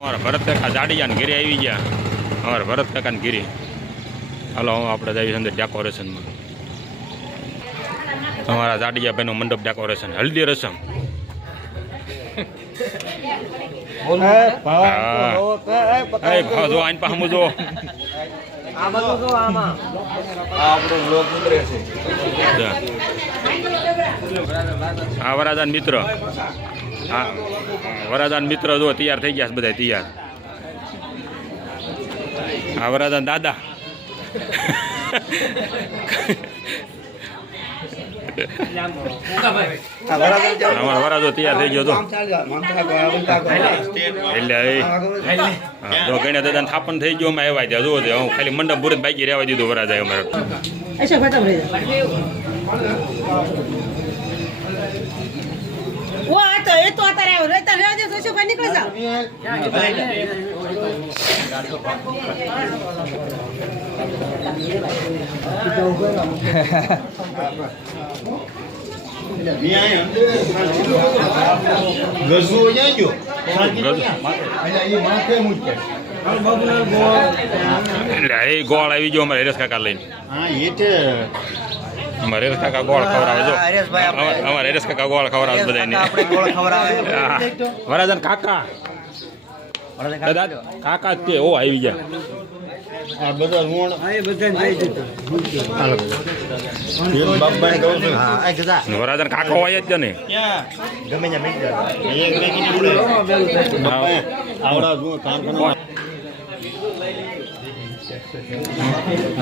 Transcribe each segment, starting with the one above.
અમારા ભરત કાકા જાડીયા ને ઘેરે આવી ગયા. અમારા ભરત કાકા ને ઘેરે. હાલો આપણે જઈએ અંદર ડેકોરેશનમાં. અમારા જાડીયા ભાઈનો મંડપ ડેકોરેશન હલ્દી રસમ. જો આઈન પાહમું જો આ વરાદાન મિત્ર. હા વરાદાન મિત્ર જો તૈયાર થઈ ગયા છે બધા તૈયાર. આ વરાદાન દાદા. અમારો વરાજો તૈયાર થઈ ગયો તો એટલે જો ગણ્યા દાદા થાપણ થઈ ગયો અમે આવ્યા ત્યાં જોવો હું ખાલી મંડપ મુહૂર્ત બાકી રહેવા દીધું વરાજા અમારે. वो आता है तो आता रहा रहता रह जा सोचो का निकल जा ગઝુ જાજો એ માથે મુજકે એટલે એ ગોળ આવી ગયો અમારે હરેશ કાકા લઈને. હા એ છે અમારે હરેશ કાકા ગોળ ખવડાવે જો અમારે હરેશ કાકા ગોળ ખવડાવે બધાને. વરાજન કાકા દાદા કાકા જ તે ઓ આવી ગયા. આ બધા રોણ આ બધા જઈ દીધું બાબાને કહું છું. હા આ ગદા વરાજન કાકો હોય જ ને ગમે ત્યાં બેઠ જા એક બેકી ઉડે આવડા જો કામ કરો.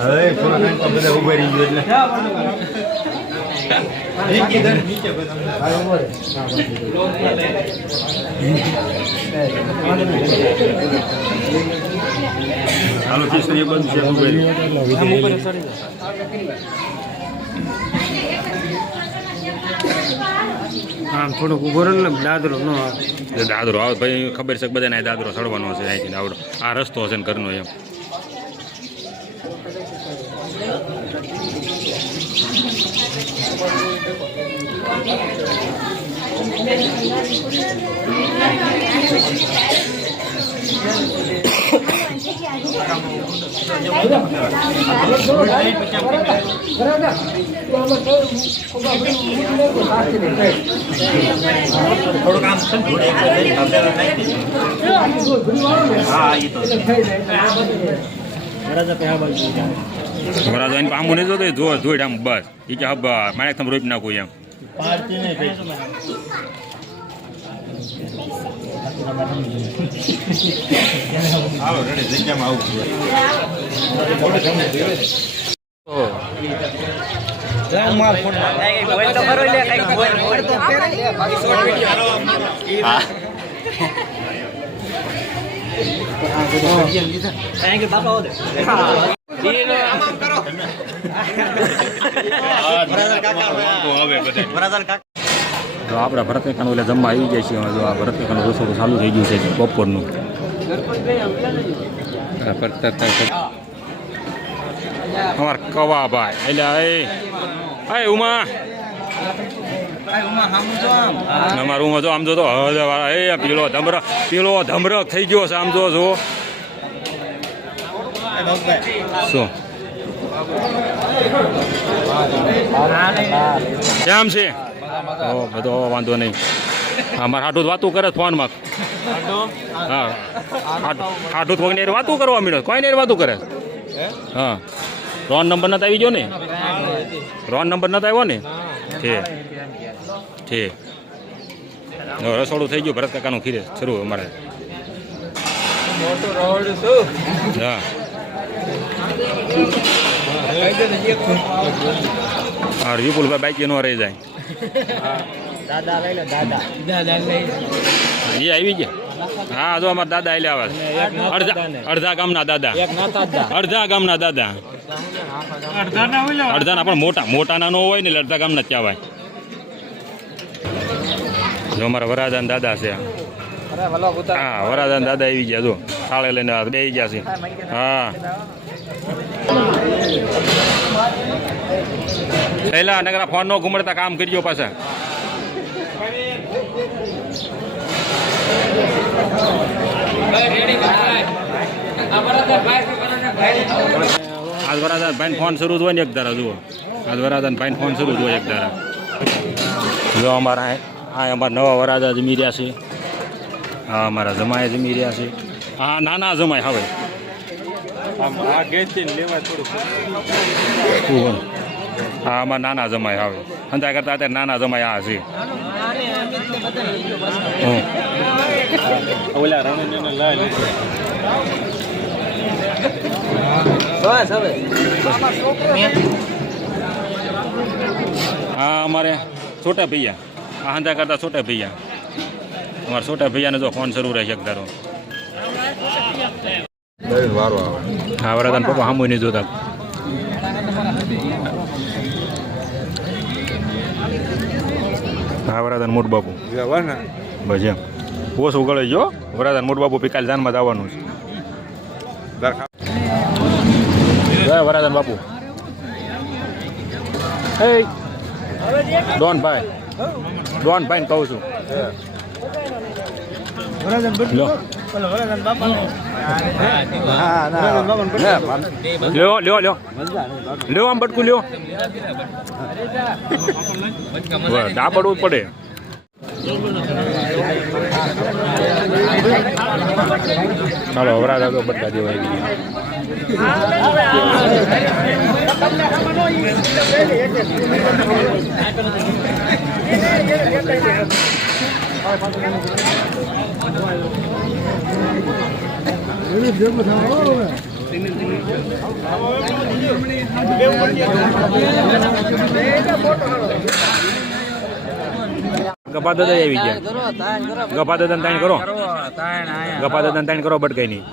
હવે થોડા ટાઈમ તો બધા ઉભા રહી ગયો એટલે નીચે બધા હાલો કિશોરી બંધ છે આમ થોડુંક ઉભો રહે ને દાદરો ન દાદરો આવે ભાઈ ખબર છે બધાને દાદરો ચડવાનો છે અહીંથી આવડો આ રસ્તો હશે ને ઘરનો એમ. વરાજો એને પામું નહીં જોતો જો જોઈ આમ બસ એ કે હબ માણેક તમે રોપી નાખું એમ. જો આપણા ભરત કાકાનું એટલે જમવા આવી જાય છે. જો આ ભરત કાકાનું રસોડું ચાલુ થઈ ગયું છે બપોરનું. અમાર કવા ભાઈ એટલે એ ઉમા અમારું ઉમા જો આમ જો તો એ પીળો ધમરક થઈ ગયો છે આમ જો જો શું કેમ છે બધો વાંધો નહીં. અમારે હાટું વાતું કરે ફોનમાં. હા હાટું કોઈ ને વાતું કરવા મળ્યો કોઈ ને વાતું કરે. હા રોન નંબર નથી આવી ગયો ને રોન નંબર નથી આવ્યો ને ઠીક ઠીક રસોડું થઈ ગયું ભરત કાકાનું ખીરે શરૂ અમારે. હા હા વિપુલભાઈ બાઈક નો રહી જાય. એ આવી ગયા. હા જો અમારા દાદા એટલે આવે અડધા ગામના દાદા અડધા ગામના દાદા અડધાના પણ મોટા નાનો હોય ને અડધા ગામના ત્યાં આવે. જો અમારા વરાદાન દાદા છે. હા વરાદાન દાદા આવી ગયા જો થાળે લઈને બે ગયા છે. હા પહેલા નગરા ફોન નો ઘુમડતા કામ કરજો પાછા. Baik. આજ વરાદાન ભાઈ ફોન શરૂ જ હોય ને એક ધારા જુઓ આજ વરાદાન ભાઈ ફોન શરૂ જ હોય એક ધારા જો અમારા અમારા નવા વરાદા જમી રહ્યા છે હા અમારા જમાએ જમી રહ્યા છે હા નાના જમાય હવે હા અમારા નાના જમાય હવે અંતા કરતા અત્યારે નાના જમાય આ છે હા અમારે છોટા ભૈયા આ હંધા કરતા છોટા ભૈયા અમારા છોટા ભૈયાને જો ફોન શરૂ રહે છે ધારો હા વરાદાન પપ્પા સામું નહીં જોતા હા વરાદાન મોટ બાપુ બસ એમ ઓછું ગળે જો વરાદાન મોટ બાપુ કાલે જાનમાં જવાનું છે જય વરાદાન બાપુ હે ડોન ભાઈ ને કહું છું લ્યો આમ બટકું લ્યો ડાબડવું પડે ચાલો વરાદા તો બટકા દેવા ગપા દાદા આવી ગયા ગપા દાદા તાણ કરો ગપા દાદા તાણ કરો બટકાઈ નહીં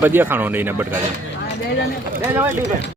બધી ખાણો નહીં બટકા